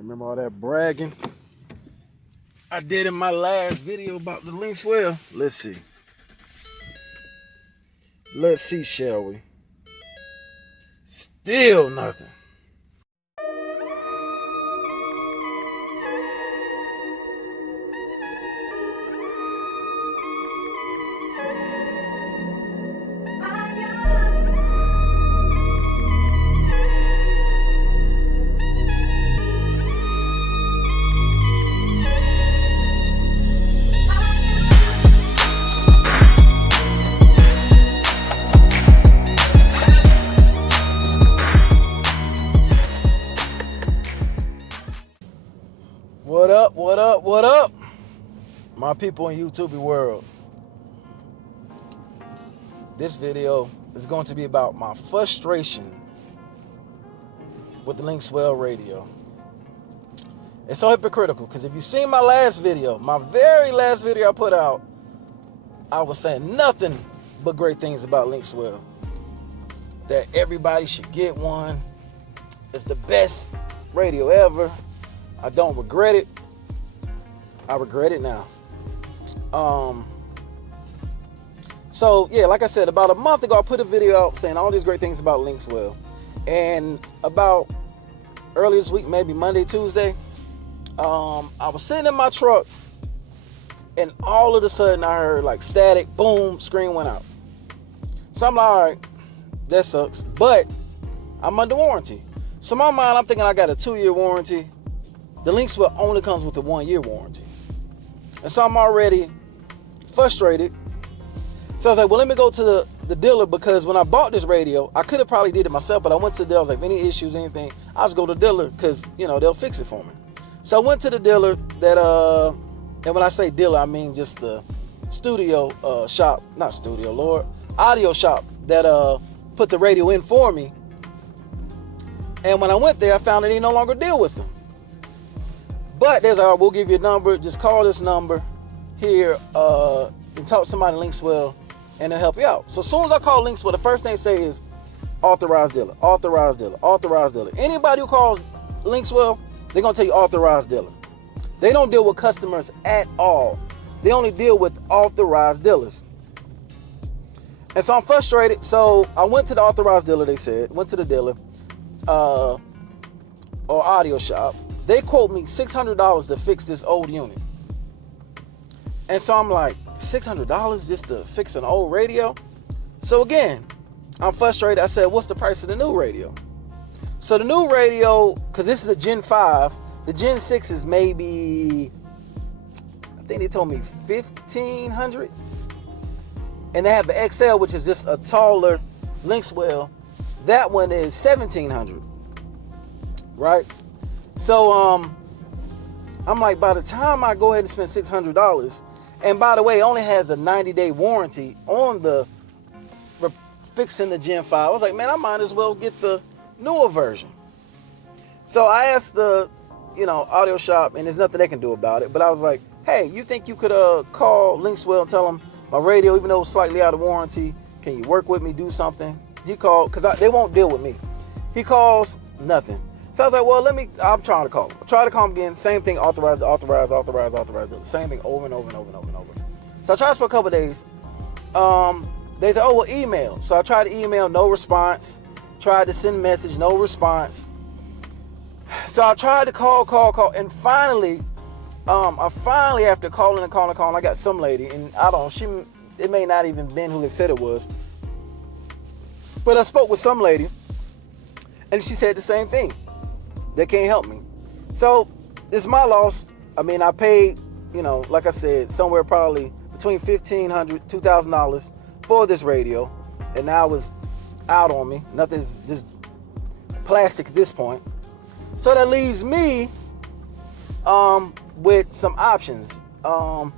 Remember all that bragging I did in my last video about the Linkswell? Let's see. Let's see, shall we? Still nothing. What up, what up, what up? My people in YouTube world. This video is going to be about my frustration with the Linkswell radio. It's so hypocritical because if you've seen my last video, my very last video I put out, I was saying nothing but great things about Linkswell. That everybody should get one. It's the best radio ever. I don't regret it. I regret it now. So yeah, like I said, about a month ago, I put a video out saying all these great things about Linkswell. And about earlier this week, maybe Monday, Tuesday, I was sitting in my truck and all of a sudden I heard like static, boom, screen went out. So I'm like, all right, that sucks. But I'm under warranty. So in my mind, I'm thinking I got a 2-year warranty. The Linkswell only comes with a 1-year warranty. And so I'm already frustrated. So I was like, well, let me go to the dealer because when I bought this radio, I could have probably did it myself, but I went to the dealer. I was like, if any issues, anything, I'll just go to the dealer because, you know, they'll fix it for me. So I went to the dealer that, and when I say dealer, I mean just the studio shop, not studio, Lord, audio shop that put the radio in for me. And when I went there, I found that they no longer deal with them. But there's, all right, we'll give you a number. Just call this number here and talk to somebody at Linkswell, and they'll help you out. So as soon as I call Linkswell, the first thing they say is authorized dealer, authorized dealer, authorized dealer. Anybody who calls Linkswell, they're going to tell you authorized dealer. They don't deal with customers at all. They only deal with authorized dealers. And so I'm frustrated. So I went to the authorized dealer, they said, went to the dealer or audio shop. They quote me $600 to fix this old unit. And so I'm like, $600 just to fix an old radio? So again, I'm frustrated. I said, what's the price of the new radio? So the new radio, because this is a Gen 5, the Gen 6 is maybe, I think they told me $1,500. And they have the XL, which is just a taller Linkswell. That one is $1,700, right? So I'm like, by the time I go ahead and spend $600, and by the way, it only has a 90-day warranty on the fixing the Gen 5. I was like, man, I might as well get the newer version. So I asked the, audio shop, and there's nothing they can do about it. But I was like, hey, you think you could call Linkswell and tell them my radio, even though it's slightly out of warranty, can you work with me, do something? He called, because they won't deal with me. He calls, nothing. So I was like, well, I'm trying to call him. I tried to call him again. Same thing, authorized. Same thing over and over. So I tried for a couple of days. They said, oh, well, email. So I tried to email, no response. Tried to send a message, no response. So I tried to call. And finally, after calling, I got some lady. And I don't know, it may not even been who it said it was. But I spoke with some lady. And she said the same thing. They can't help me. So it's my loss. I mean, I paid, like I said, somewhere probably between $1,500, $2,000 for this radio. And now it's out on me. Nothing's just plastic at this point. So that leaves me with some options or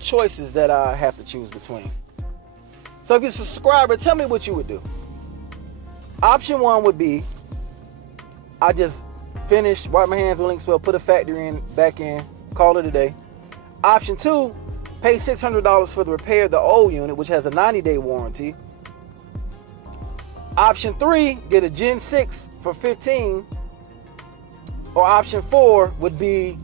choices that I have to choose between. So if you're a subscriber, tell me what you would do. Option 1 would be I just finish, wipe my hands with Linkswell, put a factory back in, call it a day. Option 2, pay $600 for the repair of the old unit, which has a 90-day warranty. Option 3, get a Gen 6 for $15. Or option 4 would be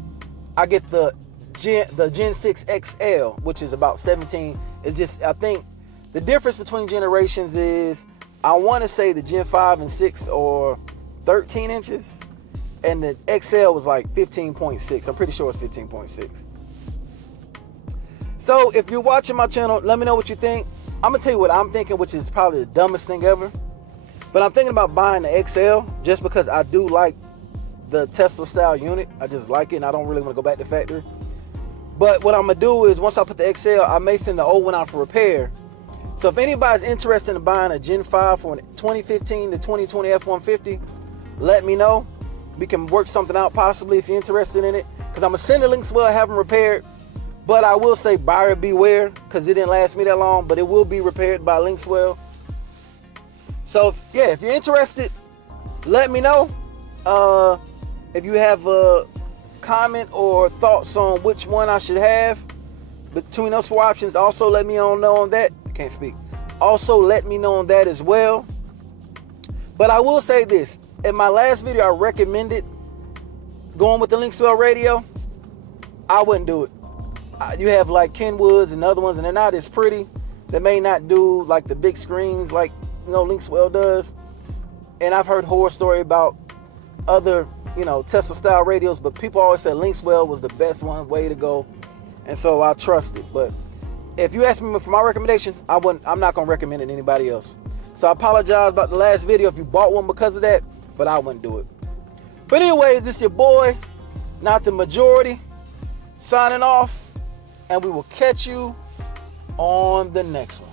I get the Gen 6 XL, which is about 17. It's just, I think the difference between generations is, I want to say the Gen 5 and 6 are 13 inches, and the XL was like 15.6. I'm pretty sure it's 15.6. So if you're watching my channel, let me know what you think. I'm going to tell you what I'm thinking, which is probably the dumbest thing ever. But I'm thinking about buying the XL just because I do like the Tesla style unit. I just like it, and I don't really want to go back to factory. But what I'm going to do is, once I put the XL, I may send the old one out for repair. So if anybody's interested in buying a Gen 5 for a 2015 to 2020 F-150, let me know. We can work something out possibly if you're interested in it. Because I'm going to send the Linkswell, have them repaired. But I will say buyer beware, because it didn't last me that long. But it will be repaired by Linkswell. So yeah, if you're interested, let me know. If you have a comment or thoughts on which one I should have between those 4 options, also let me know on that. I can't speak. Also let me know on that as well. But I will say this. In my last video, I recommended going with the Linkswell radio. I wouldn't do it. You have like Kenwoods and other ones, and they're not as pretty. They may not do like the big screens like, you know, Linkswell does. And I've heard horror story about other, you know, Tesla style radios, but people always said Linkswell was the best way to go, and so I trust it. But if you ask me for my recommendation, I'm not gonna recommend it to anybody else. So I apologize about the last video if you bought one because of that, but I wouldn't do it. But anyways, this is your boy, not the majority, signing off, and we will catch you on the next one.